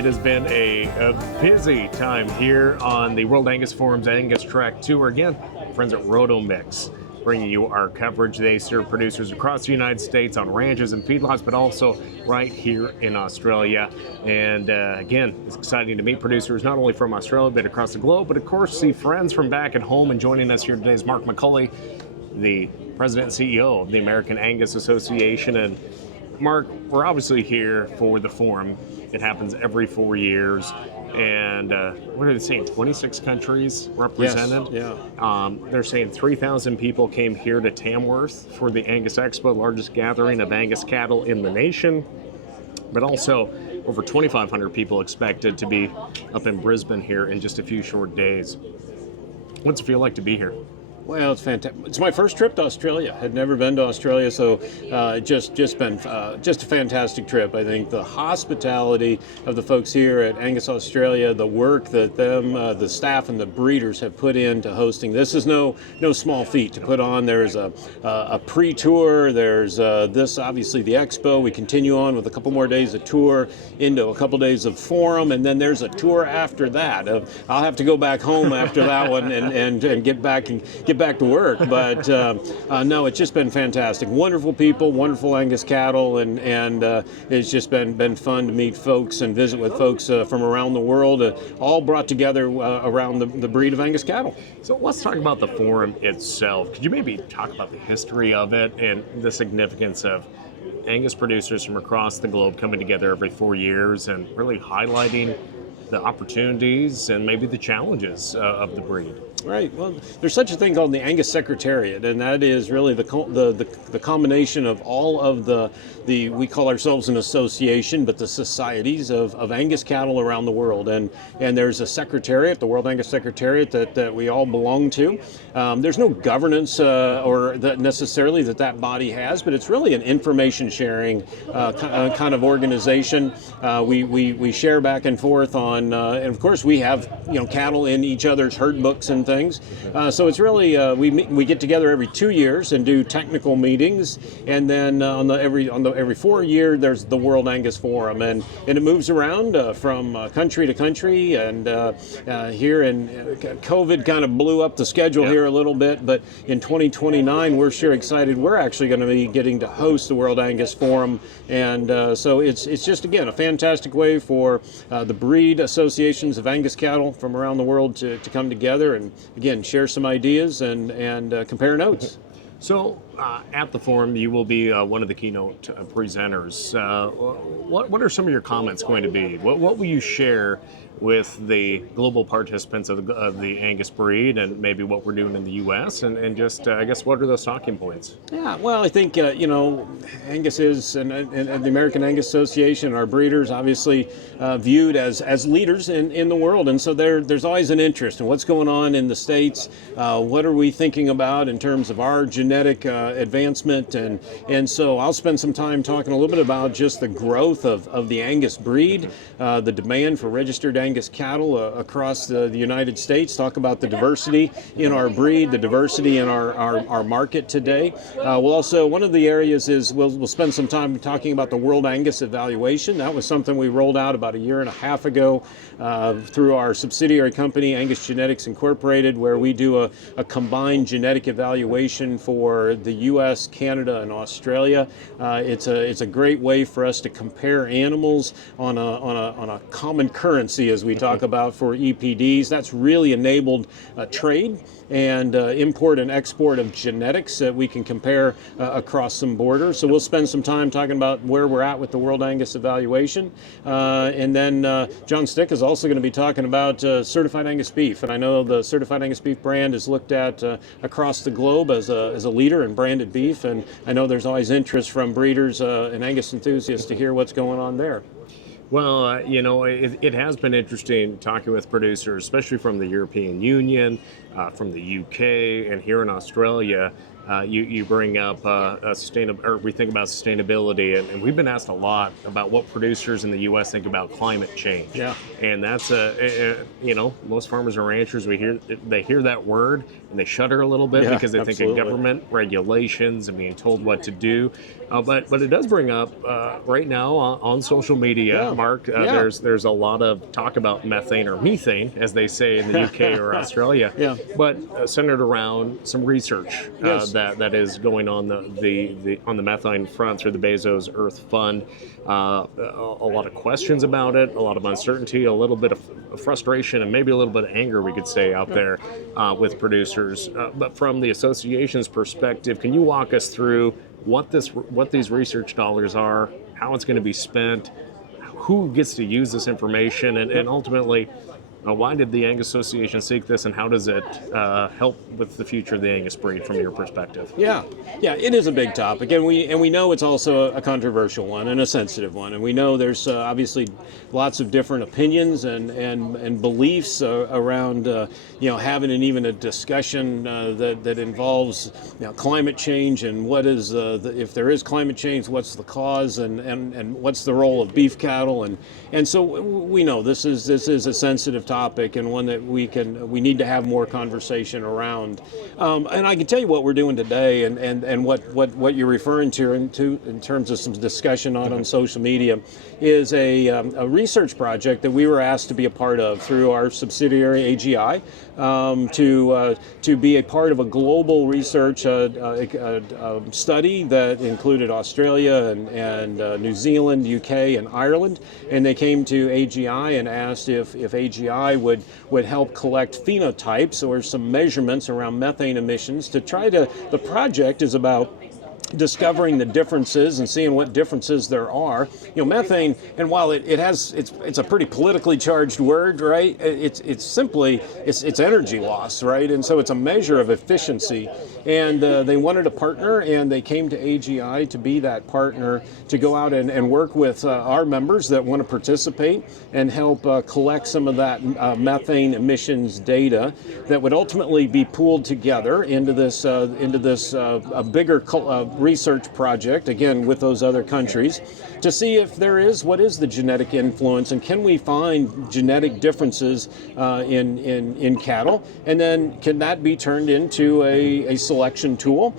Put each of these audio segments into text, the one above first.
it has been a busy time here on the World Angus Forum's Angus Track Tour. Again, friends at Rotomix, bringing you our coverage. They serve producers across the United States on ranches and feedlots, but also right here in Australia. And again, it's exciting to meet producers not only from Australia, but across the globe, but of course, see friends from back at home. And joining us here today is Mark McCully, the President and CEO of the American Angus Association. And Mark, we're obviously here for the forum. It happens every 4 years. And what are they saying? 26 countries represented. Yes, yeah. They're saying 3,000 people came here to Tamworth for the Angus Expo, largest gathering of Angus cattle in the nation. But also over 2,500 people expected to be up in Brisbane here in just a few short days. What's it feel like to be here? Well, it's fantastic. It's my first trip to Australia. I'd never been to Australia, so just been just a fantastic trip. I think the hospitality of the folks here at Angus Australia, the work that the staff and the breeders have put into hosting. This is no small feat to put on. There's a pre-tour. There's this, obviously, the expo. We continue on with a couple more days of tour into a couple days of forum, and then there's a tour after that. I'll have to go back home after that one and get back to work, but no, it's just been fantastic. Wonderful people, wonderful Angus cattle, and it's just been fun to meet folks and visit with folks from around the world, all brought together around the breed of Angus cattle. So let's talk about the forum itself. Could you maybe talk about the history of it and the significance of Angus producers from across the globe coming together every 4 years and really highlighting the opportunities and maybe the challenges of the breed? Right. Well, there's such a thing called the Angus Secretariat, and that is really the combination of all of the we call ourselves an association, but the societies of Angus cattle around the world. And there's a secretariat, the World Angus Secretariat, that we all belong to. There's no governance or that necessarily that body has, but it's really an information sharing kind of organization. We share back and forth on, and of course we have cattle in each other's herd books and things. So it's really we get together every 2 years and do technical meetings, and then every 4 year there's the World Angus Forum, and it moves around from country to country. And here in COVID kind of blew up the schedule here a little bit, but in 2029 we're sure excited. We're actually going to be getting to host the World Angus Forum, and so it's just again a fantastic way for the breed associations of Angus cattle from around the world to come together and again share some ideas and compare notes. So at the forum, you will be one of the keynote presenters. What are some of your comments going to be? What will you share with the global participants of the Angus breed, and maybe what we're doing in the U.S. and just I guess what are those talking points? Yeah, well, I think Angus is and the American Angus Association, our breeders, obviously viewed as leaders in the world, and so there's always an interest in what's going on in the States. What are we thinking about in terms of our genetic advancement, and so I'll spend some time talking a little bit about just the growth of the Angus breed, the demand for registered Angus cattle across the United States, talk about the diversity in our breed, the diversity in our market today. We'll also, one of the areas is we'll spend some time talking about the World Angus evaluation. That was something we rolled out about 1.5 years ago through our subsidiary company, Angus Genetics Incorporated, where we do a combined genetic evaluation for the U.S., Canada, and Australia. It's a great way for us to compare animals on a common currency, as we talk about for EPDs. That's really enabled trade and import and export of genetics that we can compare across some borders. So we'll spend some time talking about where we're at with the World Angus evaluation. And then John Stick is also going to be talking about certified Angus beef. And I know the certified Angus beef brand is looked at across the globe as a leader in branded beef. And I know there's always interest from breeders and Angus enthusiasts to hear what's going on there. Well, it has been interesting talking with producers, especially from the European Union, from the UK, and here in Australia. you bring up we think about sustainability, and we've been asked a lot about what producers in the U.S. think about climate change. Yeah. And that's most farmers and ranchers, they hear that word and they shudder a little bit because they think of government regulations and being told what to do. But it does bring up right now on social media, Mark. There's a lot of talk about methane or methane, as they say in the UK or Australia. But centered around some research that is going on the methane front through the Bezos Earth Fund. A lot of questions about it, a lot of uncertainty, a little bit of frustration, and maybe a little bit of anger, we could say, out there with producers. But from the association's perspective, can you walk us through what these research dollars are, how it's going to be spent, who gets to use this information, and ultimately, why did the Angus Association seek this, and how does it help with the future of the Angus breed from your perspective? Yeah, it is a big topic, and we know it's also a controversial one and a sensitive one, and we know there's obviously lots of different opinions and beliefs around having even a discussion that involves climate change and what is if there is climate change, what's the cause and what's the role of beef cattle, and so we know this is a sensitive topic and one that we need to have more conversation around. And I can tell you what we're doing today and what you're referring to in terms of some discussion on social media is a research project that we were asked to be a part of through our subsidiary AGI to be a part of a global research study that included Australia and New Zealand, UK, and Ireland, and they came to AGI and asked if AGI would help collect phenotypes or some measurements around methane emissions to the project is about discovering the differences and seeing what differences there are. Methane, and while it's a pretty politically charged word, right? It's simply energy loss, right? And so it's a measure of efficiency. And they wanted a partner, and they came to AGI to be that partner to go out and work with our members that want to participate and help collect some of that methane emissions data that would ultimately be pooled together into this a bigger research project, again, with those other countries, to see if what is the genetic influence, and can we find genetic differences in cattle, and then can that be turned into a selection tool,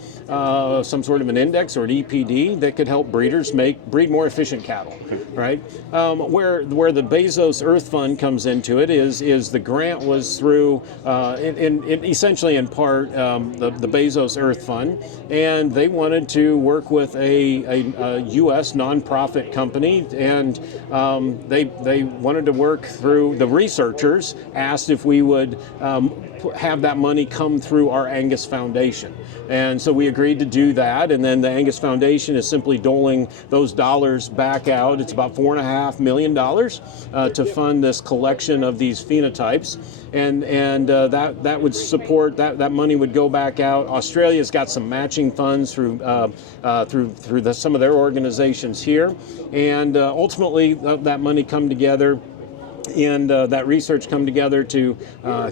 some sort of an index or an EPD that could help breeders breed more efficient cattle, right? Where the Bezos Earth Fund comes into it is the grant was through, essentially in part, the Bezos Earth Fund, and they wanted to work with a U.S. nonprofit company, and they wanted to work through, the researchers asked if we would have that money come through our Angus Foundation. And so we agreed to do that, and then the Angus Foundation is simply doling those dollars back out. It's about $4.5 million to fund this collection of these phenotypes. And that would support, that money would go back out. Australia's got some matching funds through some of their organizations here, and ultimately that money come together and that research come together to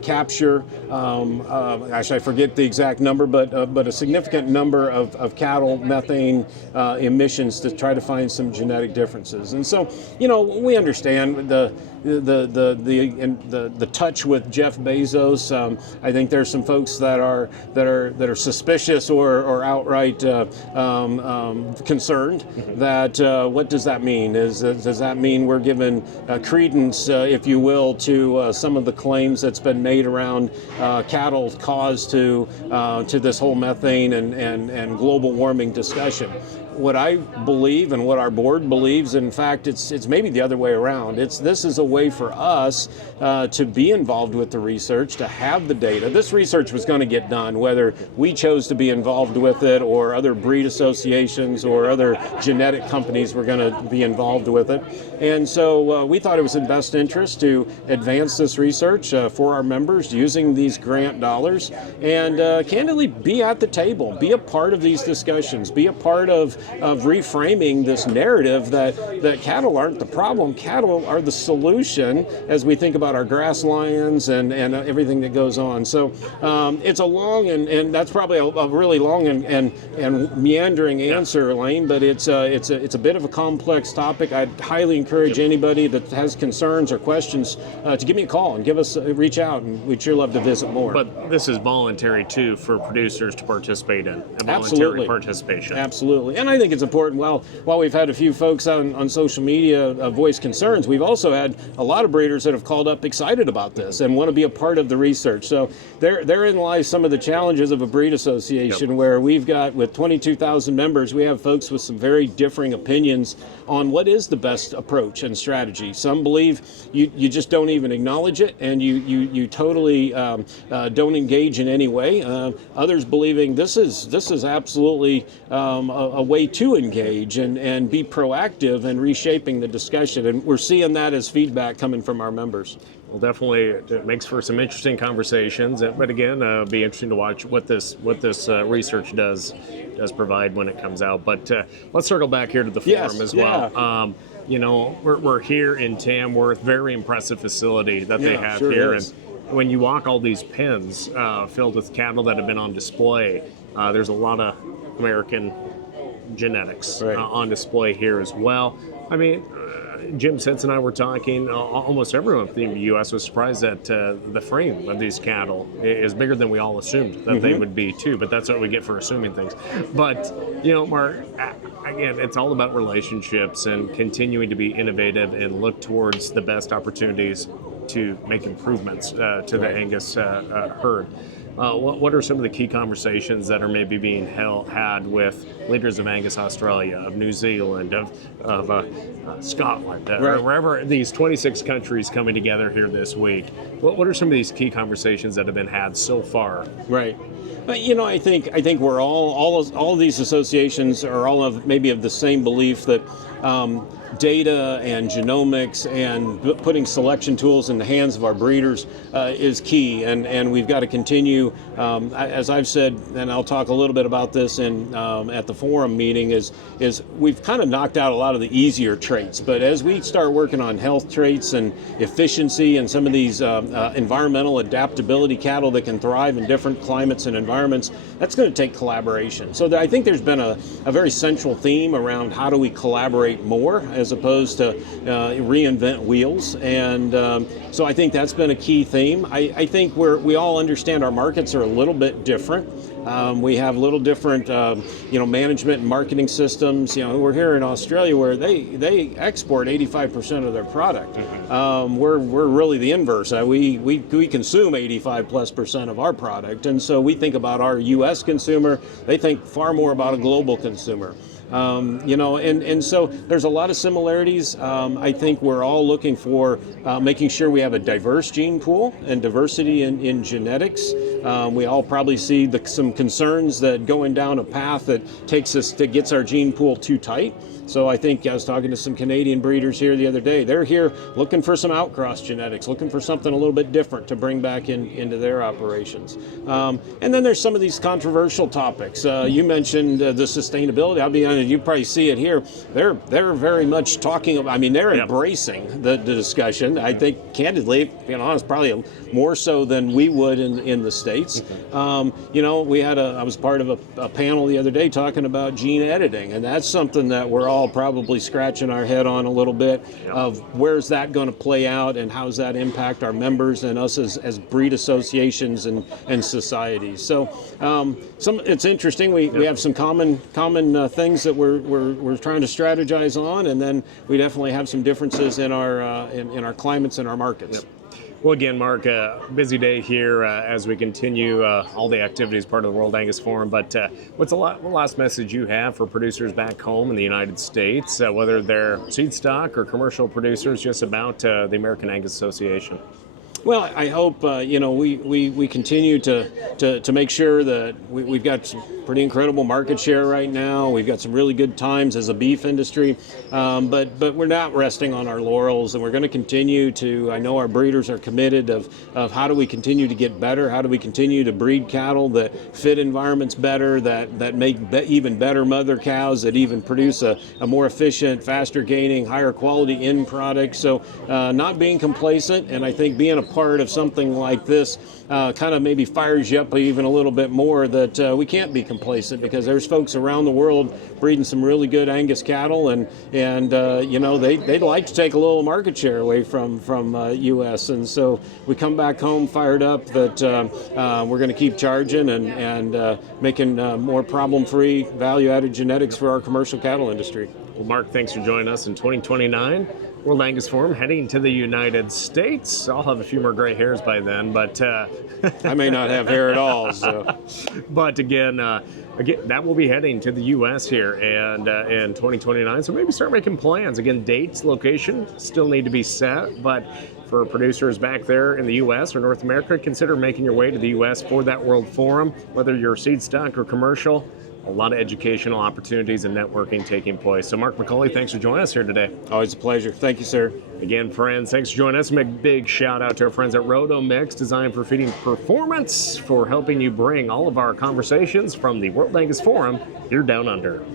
capture, actually I forget the exact number, but a significant number of cattle methane emissions to try to find some genetic differences. And so, we understand the touch with Jeff Bezos. I think there's some folks that are suspicious or outright concerned that what does that mean? Does that mean we're giving credence, if you will, to some of the claims that's been made around cattle's cause to this whole methane and global warming discussion? What I believe and what our board believes, in fact, it's maybe the other way around. This is a way for us to be involved with the research, to have the data. This research was going to get done, whether we chose to be involved with it or other breed associations or other genetic companies were going to be involved with it. And so we thought it was in best interest to advance this research for our members using these grant dollars and candidly be at the table, be a part of these discussions, be a part of reframing this narrative that cattle aren't the problem, cattle are the solution as we think about our grasslands and everything that goes on. So it's a long and that's probably a really long and meandering answer, Lane, but it's a bit of a complex topic. I'd highly encourage anybody that has concerns or questions to give me a call and reach out, and we'd sure love to visit more. But this is voluntary too for producers to participate in. Voluntary Absolutely. Participation. Absolutely. And I think it's important. While we've had a few folks on social media voice concerns, we've also had a lot of breeders that have called up excited about this and want to be a part of the research. So therein lies some of the challenges of a breed association, where we've got, with 22,000 members, we have folks with some very differing opinions on what is the best approach and strategy. Some believe you just don't even acknowledge it and you totally don't engage in any way. Others believing this is absolutely a way to engage and be proactive and reshaping the discussion. And we're seeing that as feedback coming from our members. Well, definitely, it makes for some interesting conversations. But again, it'll be interesting to watch what this research does provide when it comes out. But let's circle back here to the forum as well. Yeah. We're here in Tamworth, very impressive facility that they have here. Is. And when you walk all these pens filled with cattle that have been on display, there's a lot of American genetics on display here as well. I mean, Jim Sitz and I were talking, almost everyone in the U.S. was surprised that the frame of these cattle is bigger than we all assumed that they would be too, but that's what we get for assuming things. But, Mark, again, it's all about relationships and continuing to be innovative and look towards the best opportunities to make improvements to the Angus herd. What are some of the key conversations that are maybe being had with leaders of Angus Australia, of New Zealand, of Scotland, wherever these 26 countries coming together here this week? What are some of these key conversations that have been had so far? Right. But, I think we're all of these associations are all of the same belief that data and genomics and putting selection tools in the hands of our breeders is key, and we've got to continue, as I've said, and I'll talk a little bit about this at the forum meeting, is we've kind of knocked out a lot of the easier traits, but as we start working on health traits and efficiency and some of these environmental adaptability cattle that can thrive in different climates and environments, that's going to take collaboration. So I think there's been a very central theme around how do we collaborate more as opposed to reinvent wheels, and so I think that's been a key theme. I think we all understand our markets are a little bit different. We have a little different, management and marketing systems. We're here in Australia where they export 85% of their product. We're really the inverse. We consume 85+% of our product, and so we think about our U.S. consumer. They think far more about a global consumer. And so there's a lot of similarities. I think we're all looking for making sure we have a diverse gene pool and diversity in genetics. We all probably see some concerns that going down a path that gets our gene pool too tight. So I think I was talking to some Canadian breeders here the other day. They're here looking for some outcross genetics, looking for something a little bit different to bring back into their operations. And then there's some of these controversial topics. You mentioned the sustainability. I'll be honest, you probably see it here. They're very much talking about, they're embracing the discussion. I think, candidly, being honest, probably more so than we would in the States. I was part of a panel the other day talking about gene editing, and that's something that we're all probably scratching our head on a little bit of where's that going to play out and how's that impact our members and us as breed associations and societies. So it's interesting. We have some common things that we're trying to strategize on, and then we definitely have some differences in our climates and our markets. Yep. Well, again, Mark, busy day here as we continue all the activities part of the World Angus Forum. But what's the last message you have for producers back home in the United States, whether they're seed stock or commercial producers, just about the American Angus Association? Well, I hope we continue to make sure that we've got pretty incredible market share right now. We've got some really good times as a beef industry, but we're not resting on our laurels, and we're going to continue to. I know our breeders are committed of how do we continue to get better, how do we continue to breed cattle that fit environments better, that make even better mother cows, that even produce a more efficient, faster gaining, higher quality end product. So not being complacent, and I think being a part of something like this kind of maybe fires you up even a little bit more, that we can't be complacent, because there's folks around the world breeding some really good Angus cattle, and you know, they'd like to take a little market share away from U.S. And so we come back home fired up that we're going to keep charging and making more problem-free, value-added genetics for our commercial cattle industry. Well, Mark, thanks for joining us in 2029. World Angus Forum heading to the United States. I'll have a few more gray hairs by then, but I may not have hair at all. So. But again, that will be heading to the U.S. here and in 2029. So maybe start making plans. Again, dates, location still need to be set, but for producers back there in the U.S. or North America, consider making your way to the U.S. for that World Forum, whether you're seed stock or commercial. A lot of educational opportunities and networking taking place. So Mark McCully, thanks for joining us here today. Always a pleasure. Thank you, sir. Again, friends, thanks for joining us. Make a big shout out to our friends at Rotomix, designed for feeding performance, for helping you bring all of our conversations from the World Angus Forum here down under.